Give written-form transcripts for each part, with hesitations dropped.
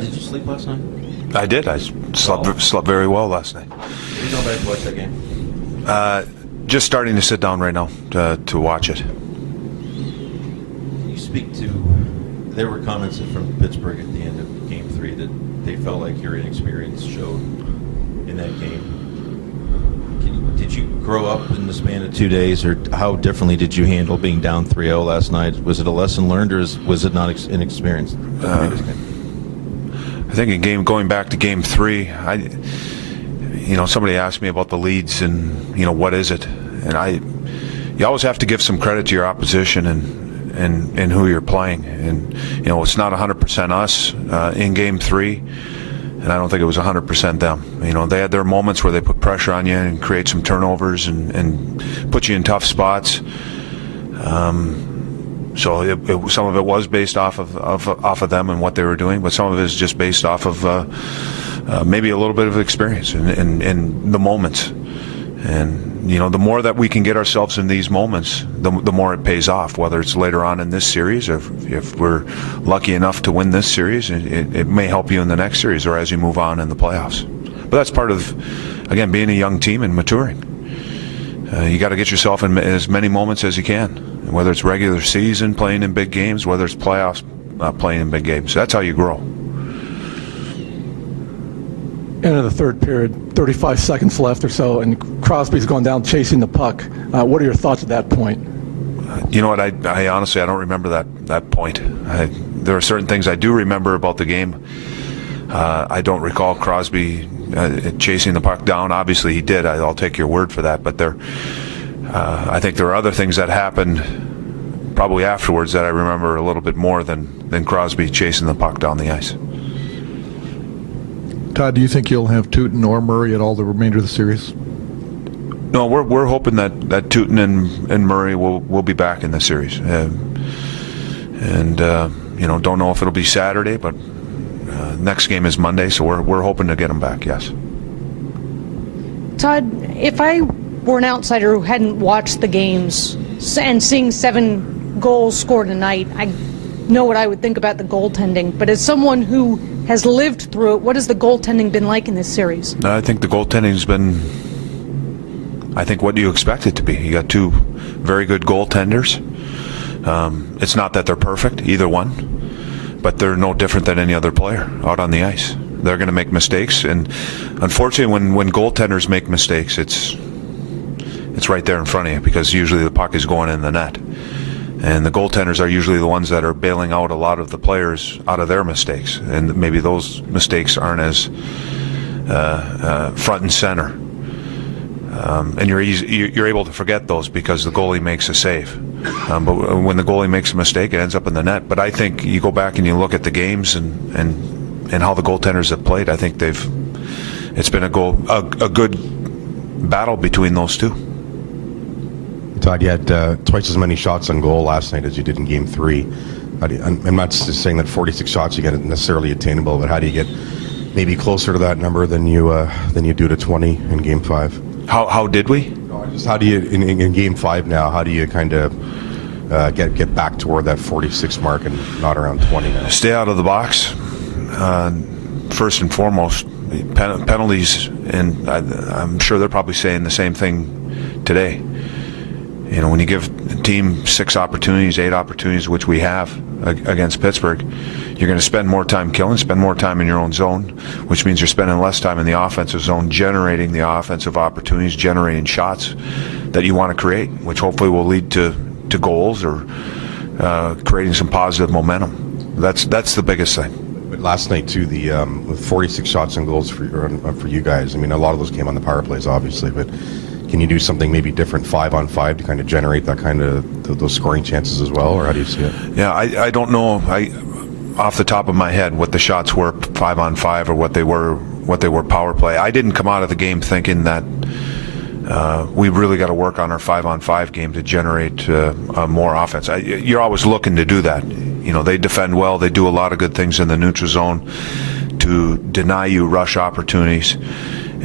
Did you sleep last night? I did. I slept very well last night. Did you go back to watch that game? Just starting to sit down right now to watch it. You speak to. There were comments from Pittsburgh at the end of Game 3 that they felt like your inexperience showed in that game. Did you grow up in the span of 2 days, or how differently did you handle being down 3-0 last night? Was it a lesson learned, or was it not inexperienced? I think going back to Game 3, somebody asked me about the leads and what is it, and you always have to give some credit to your opposition and who you're playing, and it's not 100% us in Game 3. And I don't think it was 100% them. They had their moments where they put pressure on you and create some turnovers and put you in tough spots. So some of it was based off of them and what they were doing, but some of it is just based off of maybe a little bit of experience in the moments. And the more that we can get ourselves in these moments, the more it pays off. Whether it's later on in this series, or if we're lucky enough to win this series, it may help you in the next series or as you move on in the playoffs. But that's part of, again, being a young team and maturing. You got to get yourself in as many moments as you can, whether it's regular season playing in big games, whether it's playoffs playing in big games. That's how you grow. End of the third period, 35 seconds left or so, and Crosby's going down chasing the puck. What are your thoughts at that point? You know what? I honestly don't remember that point. There are certain things I do remember about the game. I don't recall Crosby chasing the puck down. Obviously, he did. I'll take your word for that. But I think there are other things that happened probably afterwards that I remember a little bit more than Crosby chasing the puck down the ice. Todd, do you think you'll have Tootin or Murray at all the remainder of the series? No, we're hoping that Tootin and Murray will be back in the series, and don't know if it'll be Saturday, but next game is Monday, so we're hoping to get them back. Yes. Todd, if I were an outsider who hadn't watched the games and seeing 7 goals scored tonight, I know what I would think about the goaltending. But as someone who has lived through it, what has the goaltending been like in this series? I think the goaltending's been, what you expect it to be. You got 2 very good goaltenders. It's not that they're perfect, either one, but they're no different than any other player out on the ice. They're going to make mistakes, and unfortunately, when goaltenders make mistakes, it's right there in front of you, because usually the puck is going in the net. And the goaltenders are usually the ones that are bailing out a lot of the players out of their mistakes, and maybe those mistakes aren't as front and center. And you're able to forget those because the goalie makes a save. But when the goalie makes a mistake, it ends up in the net. But I think you go back and you look at the games and how the goaltenders have played. I think it's been a good battle between those two. Todd, you had twice as many shots on goal last night as you did in Game 3. I'm not just saying that 46 shots you get necessarily attainable, but how do you get maybe closer to that number than you do to 20 in Game 5? How did we? No, just how do you in Game 5 now? How do you kind of get back toward that 46 mark and not around 20 now? Stay out of the box. First and foremost, penalties, and I'm sure they're probably saying the same thing today. When you give a team 6 opportunities, 8 opportunities, which we have against Pittsburgh, you're going to spend more time killing, spend more time in your own zone, which means you're spending less time in the offensive zone, generating the offensive opportunities, generating shots that you want to create, which hopefully will lead to goals or creating some positive momentum. That's the biggest thing. But last night too, with 46 shots and goals for you guys, I mean, a lot of those came on the power plays, obviously, but can you do something maybe different 5-on-5 to kind of generate that kind of those scoring chances as well, or how do you see it? Yeah, I don't know off the top of my head what the shots were 5-on-5 or what they were power play. I didn't come out of the game thinking that we really got to work on our 5-on-5 game to generate more offense. You're always looking to do that. They defend well. They do a lot of good things in the neutral zone to deny you rush opportunities.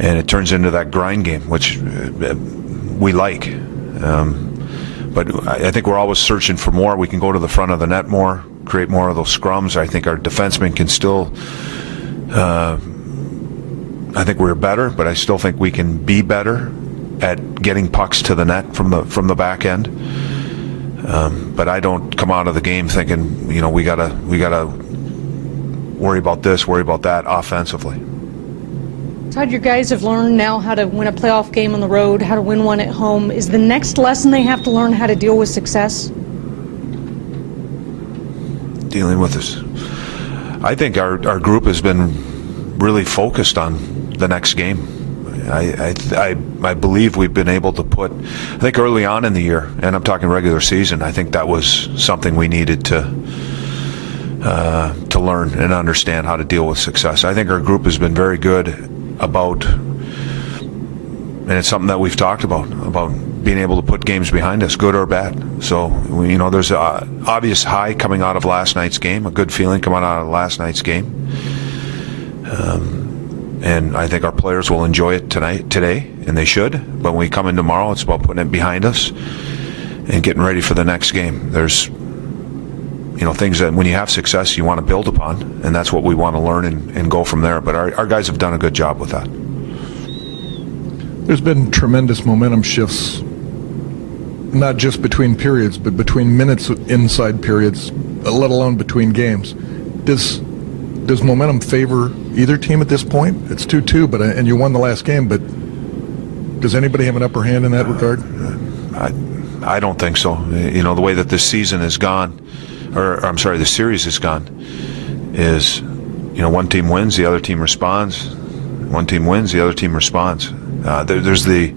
And it turns into that grind game, which we like. But I think we're always searching for more. We can go to the front of the net more, create more of those scrums. I think our defensemen can still. I think we're better, but I still think we can be better at getting pucks to the net from the back end. But I don't come out of the game thinking, we gotta worry about this, worry about that offensively. Todd, your guys have learned now how to win a playoff game on the road, how to win one at home. Is the next lesson they have to learn how to deal with success? Dealing with this. I think our group has been really focused on the next game. I believe we've been able to put, I think early on in the year, and I'm talking regular season, I think that was something we needed to learn and understand how to deal with success. I think our group has been very good about, and it's something that we've talked about being able to put games behind us, good or bad. So, there's an obvious high coming out of last night's game, a good feeling coming out of last night's game. And I think our players will enjoy it today, and they should. But when we come in tomorrow, it's about putting it behind us and getting ready for the next game. There's, things that when you have success, you want to build upon, and that's what we want to learn and go from there. But our guys have done a good job with that. There's been tremendous momentum shifts, not just between periods, but between minutes inside periods, let alone between games. Does momentum favor either team at this point? It's 2-2, and you won the last game, but does anybody have an upper hand in that regard? I don't think so. The way that this season has gone, the series has gone, is, one team wins, the other team responds. One team wins, the other team responds. There's the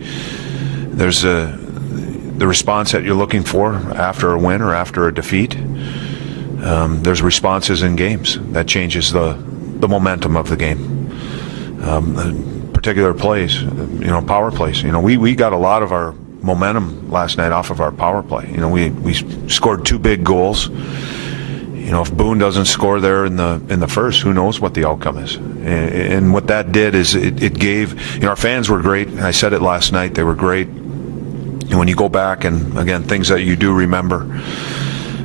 response that you're looking for after a win or after a defeat. There's responses in games that changes the momentum of the game. Particular plays, power plays. We got a lot of our momentum last night off of our power play. We scored 2 big goals. If Boone doesn't score there in the first, who knows what the outcome is? And what that did is it gave, our fans were great. I said it last night, they were great. And when you go back and, again, things that you do remember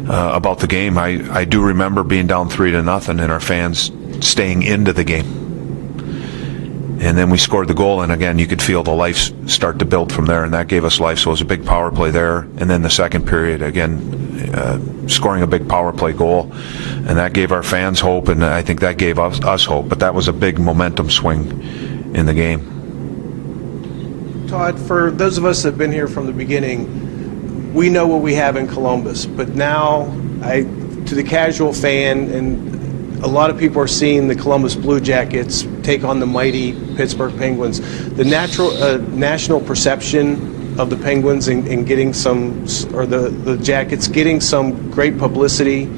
about the game, I do remember being down 3-0 and our fans staying into the game. And then we scored the goal, and again, you could feel the life start to build from there, and that gave us life. So it was a big power play there. And then the second period, again, scoring a big power play goal, and that gave our fans hope, and I think that gave us hope. But that was a big momentum swing in the game. Todd, for those of us that have been here from the beginning, we know what we have in Columbus, but now, to the casual fan, and a lot of people are seeing the Columbus Blue Jackets take on the mighty Pittsburgh Penguins. The national perception of the Penguins and getting the Jackets getting some great publicity.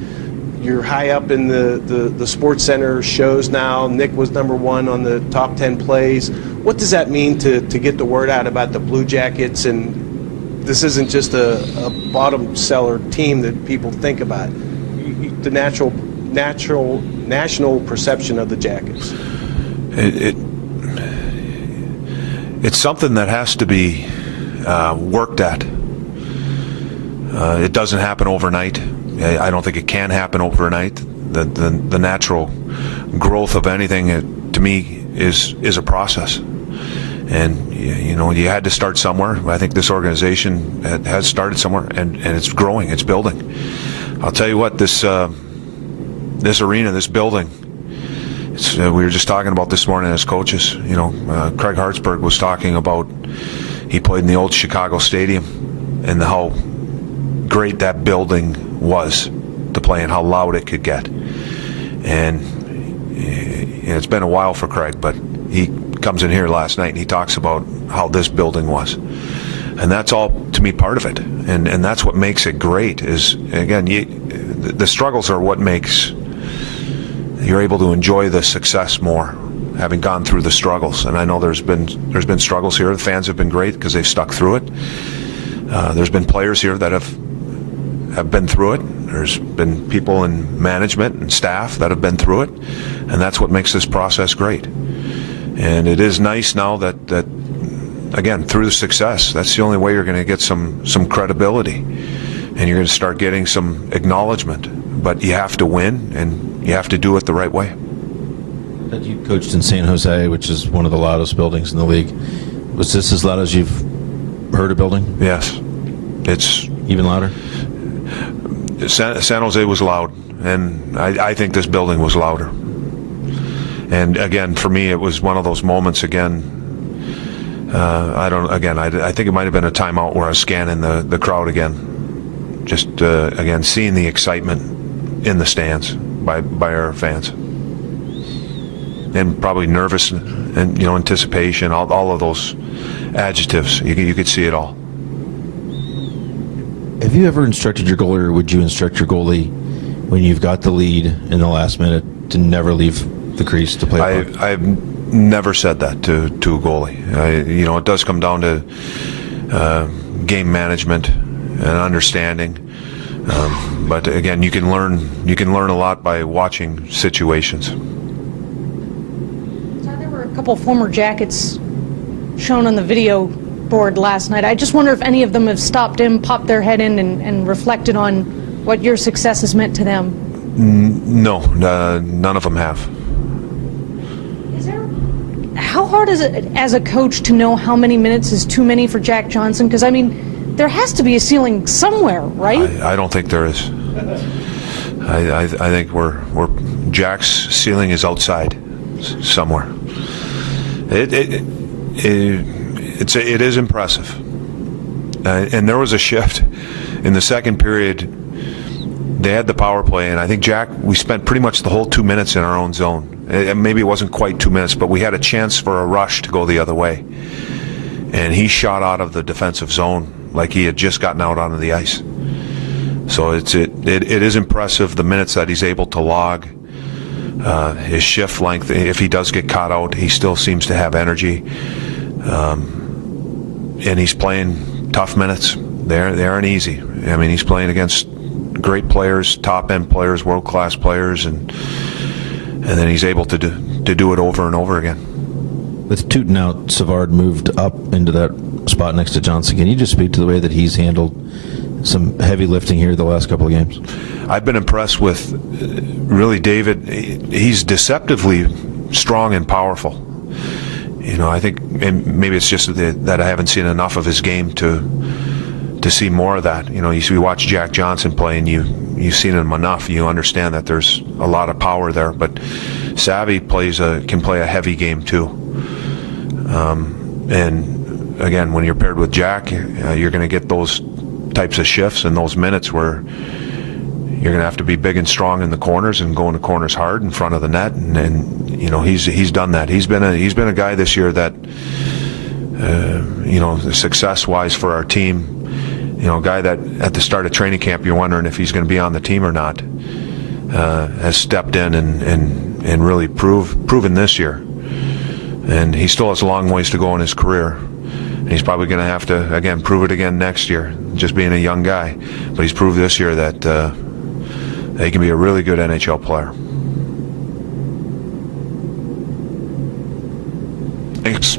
You're high up in the Sports Center shows now. Nick was #1 on the top 10 plays. What does that mean to get the word out about the Blue Jackets? And this isn't just a bottom seller team that people think about. The national perception of the Jackets. It's something that has to be worked at. It doesn't happen overnight. I don't think it can happen overnight. The natural growth of anything, to me, is a process. And you had to start somewhere. I think this organization has started somewhere, and it's growing, it's building. I'll tell you what, this arena, this building, we were just talking about this morning as coaches. Craig Hartsburg was talking about, he played in the old Chicago Stadium and how great that building was to play and how loud it could get. And it's been a while for Craig, but he comes in here last night and he talks about how this building was. And that's all, to me, part of it. And that's what makes it great is, again, the struggles are what makes you're able to enjoy the success more, having gone through the struggles. And I know there's been struggles here. The fans have been great because they've stuck through it. There's been players here that have been through it. There's been people in management and staff that have been through it. And that's what makes this process great. And it is nice now that again, through the success, that's the only way you're going to get some credibility, and you're going to start getting some acknowledgement but you have to win, and you have to do it the right way. You coached in San Jose, which is one of the loudest buildings in the league. Was this as loud as you've heard a building? Yes. It's even louder? San Jose was loud, and I think this building was louder. And again, for me, it was one of those moments again. I think it might have been a timeout where I was scanning the crowd again. Just, again, seeing the excitement in the stands by our fans. And probably nervous and, anticipation, all of those adjectives. You could see it all. Have you ever instructed your goalie, or would you instruct your goalie when you've got the lead in the last minute to never leave the crease to play? I've never said that to a goalie. It does come down to game management and understanding. But again, you can learn a lot by watching situations. There were a couple former Jackets shown on the video board last night. I just wonder if any of them have stopped in, popped their head in, and reflected on what your success has meant to them. No, none of them have. How hard is it as a coach to know how many minutes is too many for Jack Johnson? Because, there has to be a ceiling somewhere, right? I don't think there is. I think Jack's ceiling is outside somewhere. It is impressive. And there was a shift in the second period. They had the power play, and I think we spent pretty much the whole 2 minutes in our own zone. Maybe it wasn't quite 2 minutes, but we had a chance for a rush to go the other way. And he shot out of the defensive zone like he had just gotten out onto the ice. So it is impressive, the minutes that he's able to log. His shift length, if he does get caught out, he still seems to have energy. And he's playing tough minutes. They aren't easy. He's playing against great players, top-end players, world-class players, and then he's able to do it over and over again. With Tootin out, Savard moved up into that spot next to Johnson. Can you just speak to the way that he's handled some heavy lifting here the last couple of games? I've been impressed with, really, David. He's deceptively strong and powerful. I think, and maybe it's just that I haven't seen enough of his game to see more of that. You watch Jack Johnson play, and you've seen him enough. You understand that there's a lot of power there. But Savvy can play a heavy game too. And again, when you're paired with Jack, you're going to get those types of shifts and those minutes where you're going to have to be big and strong in the corners and go in the corners hard in front of the net. And he's done that. He's been a guy this year that success-wise for our team. A guy that at the start of training camp you're wondering if he's going to be on the team or not, has stepped in and really proven this year. And he still has a long ways to go in his career. And he's probably going to have to, again, prove it again next year, just being a young guy. But he's proved this year that he can be a really good NHL player. Thanks.